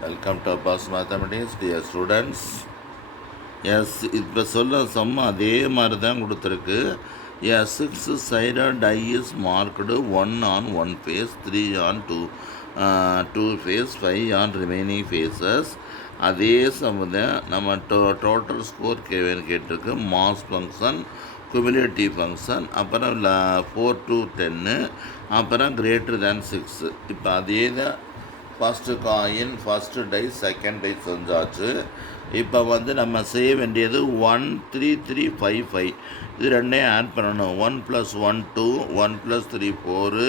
Welcome to Abbas Mathematics, dear students. Yes இப்போ சொல்ல சம்ம அதே மாதிரி தான் கொடுத்துருக்கு. A six-sided die is marked 1 on one face, 3 on two face, 5 on remaining faces. அதே சமயம் நம்ம டோட்டல் ஸ்கோர் கேட்டிருக்கு. மாஸ் ஃபங்க்ஷன், குமுலேட்டிவ் ஃபங்க்ஷன், அப்புறம் 4 to 10, அப்புறம் greater than 6. இப்போ அதே தான் first coin, first die, second die செஞ்சாச்சு. இப்போ நம்ம செய்ய வேண்டியது 1 3 3 5 5 இது ரெண்டையும் ஆட் பண்ணணும். 1 + 1 2, 1 + 3 4,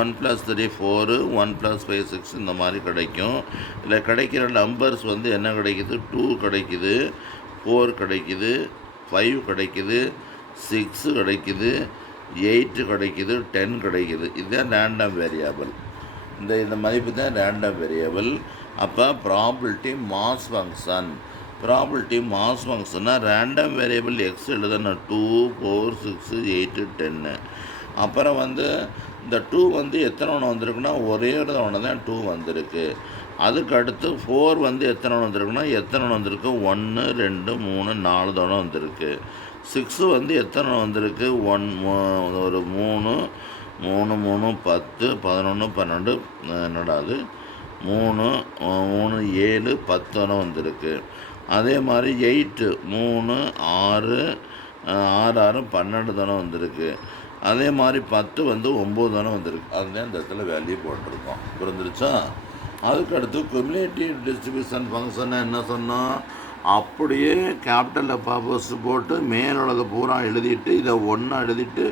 1 + 3 4, 1 + 5 6 இந்த மாதிரி கிடைக்கும். இதில் கிடைக்கிற நம்பர்ஸ் என்ன கிடைக்குது? 2 கிடைக்குது, 4 கிடைக்குது, 5 கிடைக்குது, 6 கிடைக்குது, 8 கிடைக்குது, 10 கிடைக்குது. இதுதான் ரேண்டம் வேரியபிள். இந்த மதிப்பு தான் ரேண்டம் வேரியபிள். அப்போ ப்ராபிலிட்டி மாஸ் ஃபங்க்ஷன்னா ரேண்டம் வேரியபிள் எக்ஸ் எழுதணும். 2 4 6 8 10. அப்புறம் இந்த 2 எத்தனை ஒன்று வந்திருக்குன்னா ஒரே ஒரு ஒன்று தான் 2 வந்திருக்கு. அதுக்கு அடுத்து 4 எத்தனை ஒன்று வந்திருக்குன்னா எத்தனை ஒன்று வந்திருக்கு? 1 2 3 4 தவணை வந்திருக்கு. 6 எத்தனை வந்திருக்கு? 1 ஒரு 3 3 3 10 11 12 என்னடா அது 3 3 7 10 வந்திருக்கு. அதே மாதிரி 8 3 6 6 12 தானே வந்திருக்கு. அதே மாதிரி 10 9 தானே வந்திருக்கு. அதுதான் இந்த இடத்துல வேல்யூ போட்டிருக்கோம். புரிஞ்சிருச்சா? அதுக்கடுத்து குமுலேட்டிவ் டிஸ்ட்ரிபியூஷன் ஃபங்க்ஷனை என்ன சொன்னோம்? அப்படியே கேபிட்டல் பாப்போஸ் போட்டு மேலுள்ளதை பூரா எழுதிட்டு இதை ஒன்றா எழுதிட்டு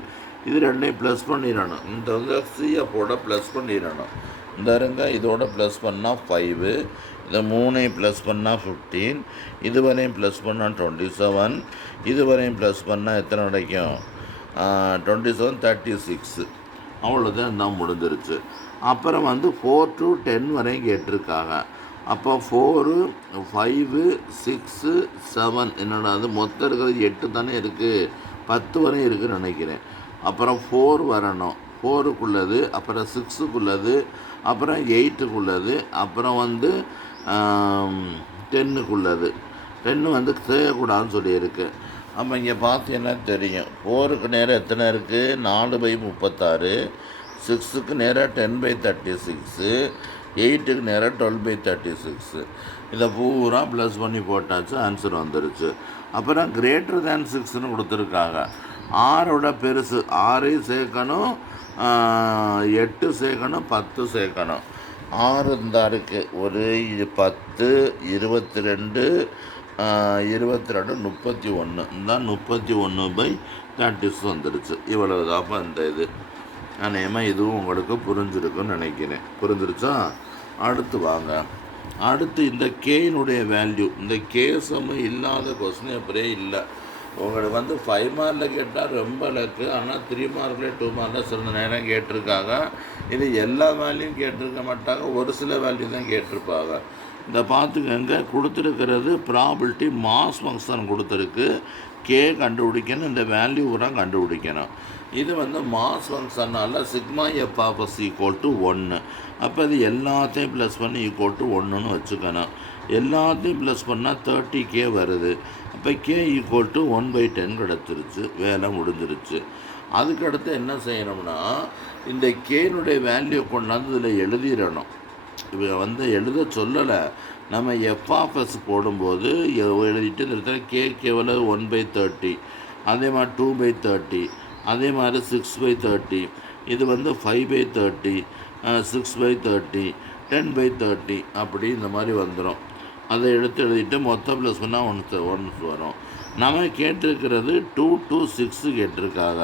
இது ரெண்டையும் ப்ளஸ் பண்ணிடணும். இந்த சிஎஃபோட ப்ளஸ் பண்ணிடணும். இந்த இருங்க இதோட ப்ளஸ் பண்ணால் 5, இதை 3ஐயும் ப்ளஸ் பண்ணால் 15, இதுவரையும் ப்ளஸ் பண்ணால் 27, இதுவரையும் ப்ளஸ் பண்ணால் எத்தனை கிடைக்கும்? 27 36. அவ்வளோதான் தான் முடிஞ்சிருச்சு. அப்புறம் 4 to 10 வரையும் கேட்டிருக்காங்க. அப்போ 4 5 6 7 என்னடா அது மொத்தம் இருக்கிறது 8 தானே இருக்குது, 10 வரையும் இருக்குதுன்னு நினைக்கிறேன். அப்புறம் 4 வரணும், 4க்குள்ளது, அப்புறம் 6க்குள்ளது, அப்புறம் 8க்குள்ளது, அப்புறம் 10க்குள்ளது. 10 செய்யக்கூடாதுன்னு சொல்லியிருக்கு. அப்போ இங்கே பார்த்தீங்கன்னா தெரியும். 4க்கு நேரம் எத்தனை இருக்குது? 4/36. 6க்கு நேரம் 10/36. 8க்கு நேரம் 12/36. இதை பூரா ப்ளஸ் பண்ணி போட்டாச்சு, ஆன்சர் வந்துருச்சு. அப்புறம் greater than 6ன்னு கொடுத்துருக்காங்க. 6ஓட பெருசு 6 சேர்க்கணும், 8 சேர்க்கணும், 10 சேர்க்கணும். 6 இருந்தால் இருக்குது. ஒரு 10 22 22 31 தான் 31/36 வந்துடுச்சு. இவ்வளவு தாப்பா இந்த இது. அநேகமாக இதுவும் உங்களுக்கு புரிஞ்சிருக்குன்னு நினைக்கிறேன். புரிஞ்சிருச்சா? அடுத்து வாங்க. அடுத்து இந்த கேயினுடைய வேல்யூ. இந்த கே சம் இல்லாத கொஸ்டின் எப்படியே இல்லை. உங்களுக்கு 5 மார்க்கில் கேட்டால் ரொம்ப லக்கு. ஆனால் 3 மார்க்கில் 2 மார்க்கில் சில நேரம் கேட்டிருக்காங்க. இது எல்லா வேல்யூயும் கேட்டிருக்க மாட்டாங்க, ஒரு சில வேல்யூ தான் கேட்டிருப்பாங்க. இந்த பார்த்துக்கங்க, கொடுத்துருக்கிறது ப்ராபிலிட்டி மாஸ் ஃபங்க்ஷன் கொடுத்துருக்கு. கே கண்டுபிடிக்கணும், இந்த வேல்யூ பூரா கண்டுபிடிக்கணும். இது மாஸ் ஃபங்க்ஷனால் சிக்மா எஃப்ஆஃப்எஸ் = 1. அப்போ இது எல்லாத்தையும் ப்ளஸ் பண்ணி = 1ன்னு வச்சுக்கணும். எல்லாத்தையும் ப்ளஸ் பண்ணால் 30k வருது. அப்போ k = 1/10 கிடச்சிருச்சு. வேலை முடிஞ்சிருச்சு. அதுக்கடுத்து என்ன செய்யணும்னா இந்த கேனுடைய வேல்யூ கொண்டாந்து இதில் எழுதிடணும். இப்போ எழுத சொல்லலை, நம்ம எஃப்ஆஃப்எஸ் போடும்போது எழுதிட்டு இந்த இடத்துல கே எவ்வளவு 1/30, அதே மாதிரி 2/30, அதே மாதிரி 6/30, இது 5/30, 6/30, 10/30 அப்படி இந்த மாதிரி வந்துடும். அதை எடுத்து எழுதிட்டு மொத்தம் ப்ளஸ் பண்ணால் 1 வரும். நம்ம கேட்டிருக்கிறது 2 to 6 கேட்டிருக்காங்க.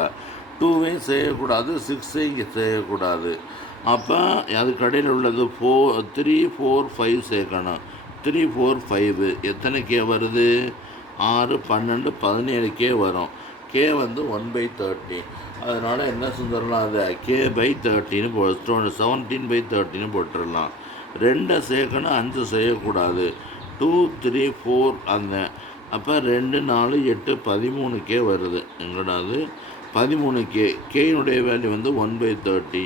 2வையும் செய்யக்கூடாது, 6ஐயும் செய்யக்கூடாது. அப்போ அதுக்கு கடையில் உள்ளது 3 4 5 சேர்க்கணும். 3 4 5 எத்தனை கே வருது? 6 12 17k வரும். கே 1/30. அதனால் என்ன செஞ்சிடலாம்? அதை k/30ன்னு 17/30ன்னு போட்டுடலாம். 2 சேர்க்கணும், 5 செய்யக்கூடாது. 2 3 4 அப்போ 2 4 8 13k வருது. எங்கடாது 13k. கேனுடைய வேல்யூ 1/30.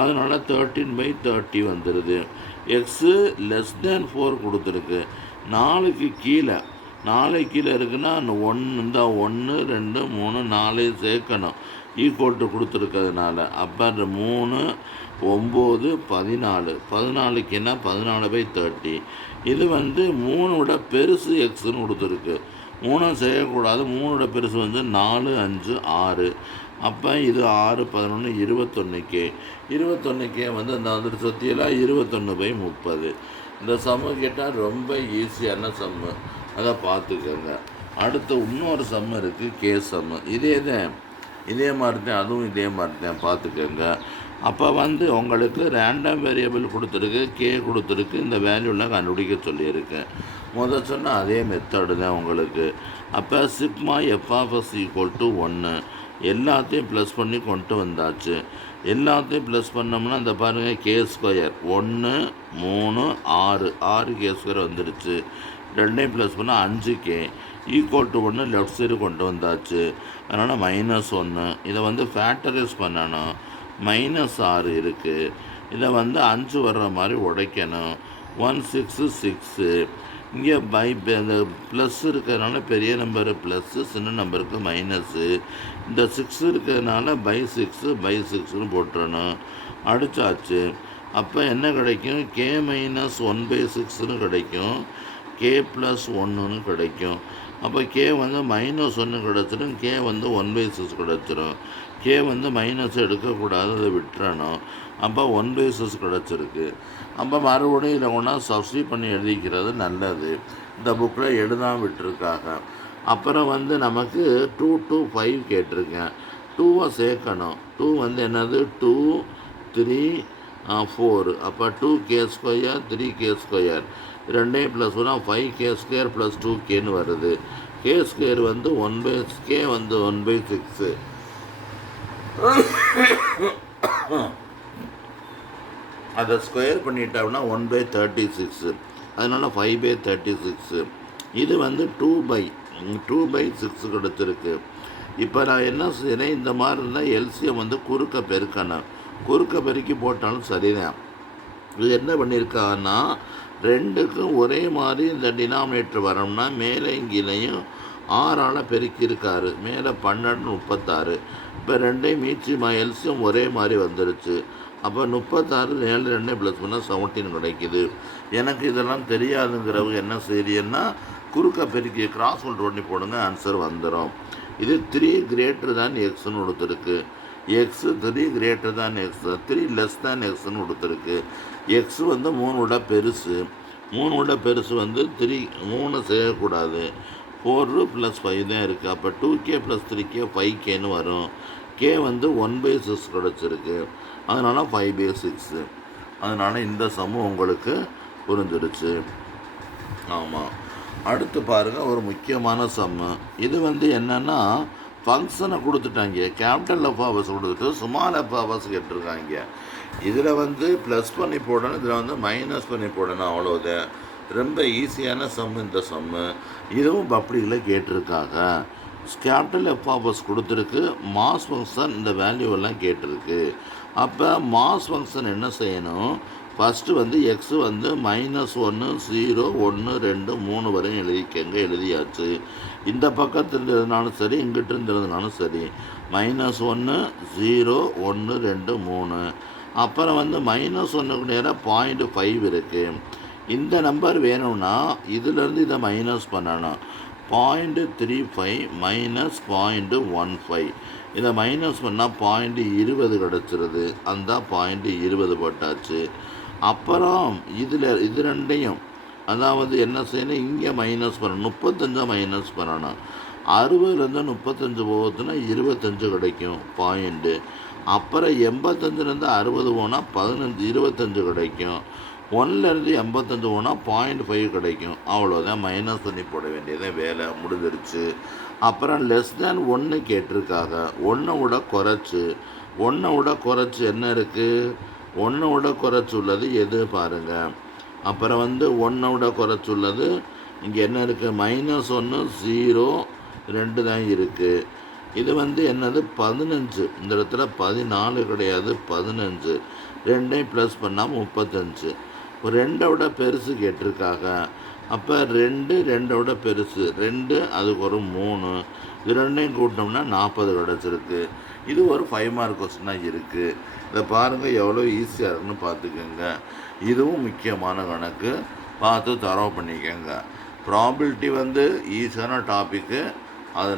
அதனால் 13/30 வந்துடுது. எக்ஸு <4 கொடுத்துருக்கு. 4க்கு கீழே இருக்குன்னா அந்த 1 இந்த 1 2 3 4 சேர்க்கணும் கொடுத்துருக்கிறதுனால. அப்போ 3 9 14 14க்கு என்ன 14/30. இது 3 பெருசு எக்ஸுன்னு கொடுத்துருக்கு. 3 செய்யக்கூடாது. 3 பெருசு 4 5 6. அப்போ இது 6 11 21K. 21K அந்த சொத்தியெல்லாம் 21/30. இந்த சம்மு கேட்டால் ரொம்ப ஈஸியான சம்மு, அதை பார்த்துக்கோங்க. அடுத்து இன்னொரு சம்மு இருக்குது, கே சம்மு. இதே மாதிரி தான், அதுவும் இதே மாதிரி தான், பார்த்துக்கோங்க. அப்போ உங்களுக்கு ரேண்டம் வேரியபிள் கொடுத்துருக்கு, கே கொடுத்துருக்கு, இந்த வேல்யூலாம் கண்டுபிடிக்க சொல்லியிருக்கேன். சொன்ன அதே மெத்தடு தான் உங்களுக்கு. அப்போ சிக்மா எஃப்ஆஃப்எஸ் = 1 எல்லாத்தையும் ப்ளஸ் பண்ணி கொண்டு வந்தாச்சு. எல்லாத்தையும் ப்ளஸ் பண்ணோம்னா அந்த பாருங்கள், K² 1 3 6 K² வந்துடுச்சு. ரெண்டையும் ப்ளஸ் பண்ணால் 5K = 1 லெஃப்ட் சைடு கொண்டு வந்தாச்சு. அதனால் -1. இதை ஃபேக்டரைஸ் பண்ணணும். -6 இருக்குது. இதை 5 வர்ற மாதிரி உடைக்கணும். 1 6 6. இங்கே அந்த ப்ளஸ் இருக்கிறதுனால பெரிய நம்பரு ப்ளஸ்ஸு, சின்ன நம்பருக்கு மைனஸு. இந்த 6 இருக்கிறதுனால /6 போட்டுறணும். அடித்தாச்சு. அப்போ என்ன கிடைக்கும்? K - 1/6 கிடைக்கும். K + 1 கிடைக்கும். அப்போ K -1 கிடச்சிடும். K 1/6 கிடச்சிரும். K மைனஸ் எடுக்கக்கூடாது, அதை விட்டுறணும். அப்போ 1/6 கிடச்சிருக்கு. அப்போ மறுபடியும் இதை ஒன்றா சப்ஸ்டியூட் பண்ணி எழுதிக்கிறது நல்லது. இந்த புக்கில் எழுதாமல் விட்டுருக்காங்க. அப்புறம் நமக்கு 2 to 5 கேட்டிருக்கேன். 2 சேர்க்கணும். 2 என்னது? 2 3 4. அப்போ 2K² 3K². ரெண்டையும் ப்ளஸ் பண்ணால் 5K² + 2Kன்னு வருது. K² 1/K 1/6. அதை ஸ்கொயர் பண்ணிட்டோம்னா 1/36. அதனால் 5/36. இது 2/6 கிடச்சிருக்கு. இப்போ நான் என்ன செய்கிறேன், இந்த மாதிரி இருந்தால் எல்சிஎம் குறுக்க பெருக்கணும். குறுக்க பெருக்கி போட்டாலும் சரிதான். இது என்ன பண்ணியிருக்காங்கன்னா, ரெண்டுக்கும் ஒரே மாதிரி இந்த டினாமினேட்டர் வரோம்னா மேலே கீழையும் 6ஆல் பெருக்கியிருக்காரு. மேலே 12 36. இப்போ ரெண்டையும் மீச்சி எல்சிஎம் ஒரே மாதிரி வந்துருச்சு. அப்போ 36 7 2 ப்ளஸ் பண்ணால் 17 கிடைக்குது. எனக்கு இதெல்லாம் தெரியாதுங்கிறவங்க என்ன செய்யறீங்கன்னா, குறுக்க பெருக்கி கிராஸ் பண்ணி போடுங்க, ஆன்சர் வந்துடும். இது 3 > Xன்னு கொடுத்துருக்கு. X 3 > X 3 < Xன்னு கொடுத்துருக்கு. X 3 பெருசு. 3 பெருசு 3 செய்யக்கூடாது. 4 + 5 தான் இருக்குது. அப்போ 2K + 3K 5Kன்னு வரும். K 1/6 கிடச்சிருக்கு. அதனால் 5/6. அதனால் இந்த சம்மு உங்களுக்கு புரிஞ்சிடுச்சு. ஆமாம். அடுத்து பாருங்கள், ஒரு முக்கியமான சம்மு. இது என்னென்னா, ஃபங்க்ஷனை கொடுத்துட்டாங்க. கேபிட்டல் எஃப்ஆஃப்எஸ் கொடுத்துட்டு ஸ்மால் எஃப்ஆஃப்எஸ் கேட்டிருக்காங்க. இதில் ப்ளஸ் பண்ணி போடணும், இதில் மைனஸ் பண்ணி போடணும். அவ்வளோதான். ரொம்ப ஈஸியான சம்மு இந்த சம்மு. இதுவும் பப்ளிக்கில் கேட்டிருக்காங்க. கேபிட்டல் எஃப்ஆஃப்எஸ் கொடுத்துருக்கு. மாஸ் ஃபங்க்ஷன் இந்த வேல்யூவெல்லாம் கேட்டிருக்கு. அப்போ மாஸ் ஃபங்க்ஷன் என்ன செய்யணும், ஃபஸ்ட்டு எக்ஸ் -1 0 1 2 3 வரையும் எழுதிக்கங்க. எழுதியாச்சு. இந்த பக்கத்தில் இருந்ததுனாலும் சரி, இங்கிட்ட இருந்ததுனாலும் சரி. -1 0 1 2 3. அப்புறம் -1க்கு நேராக 0.5 இருக்குது. இந்த நம்பர் வேணும்னா இதிலேருந்து இதை மைனஸ் பண்ணணும். 0.35 - 0.15. இதை மைனஸ் பண்ணால் 0.20 கிடச்சிருது. அந்த 0.20 போட்டாச்சு. அப்புறம் இது ரெண்டையும், அதாவது என்ன செய்யணும், இங்கே மைனஸ் பண்ணணும். 35 மைனஸ் பண்ணணும். 60லேருந்து 35 போகுதுன்னா 25 கிடைக்கும் பாயிண்ட்டு. அப்புறம் 85லேருந்து 60 போனால் 25 கிடைக்கும். 1லேருந்து 85 போனால் 0.5 கிடைக்கும். அவ்வளோதான். மைனஸ் பண்ணி போட வேண்டியதே, வேலை முடிஞ்சிருச்சு. அப்புறம் <1 கேட்டிருக்காங்க. 1 விட குறைச்சி. 1 விட குறைச்சி என்ன இருக்குது? 1 விட குறைச்சி உள்ளது எது பாருங்கள். அப்புறம் 1 விட குறைச்சி உள்ளது இங்கே என்ன இருக்குது? -1 0 2 தான் இருக்குது. இது என்னது? 15. இந்த இடத்துல 14 கிடையாது, 15. ரெண்டையும் ப்ளஸ் பண்ணால் 35. ஒரு 2 விட பெருசு கேட்டிருக்காங்க. அப்போ 2 2 விட பெருசு 2, அதுக்கு ஒரு 3, இது ரெண்டையும் கூட்டினோம்னா 40 கிடச்சிருக்கு. இது ஒரு 5 மார்க் கொஸ்டினாக இருக்குது. இதை பாருங்கள் எவ்வளோ ஈஸியாக இருக்குன்னு பார்த்துக்கோங்க. இதுவும் முக்கியமான கணக்கு, பார்த்து தரவு பண்ணிக்கோங்க. ப்ராபிலிட்டி ஈஸியான டாப்பிக்கு. அது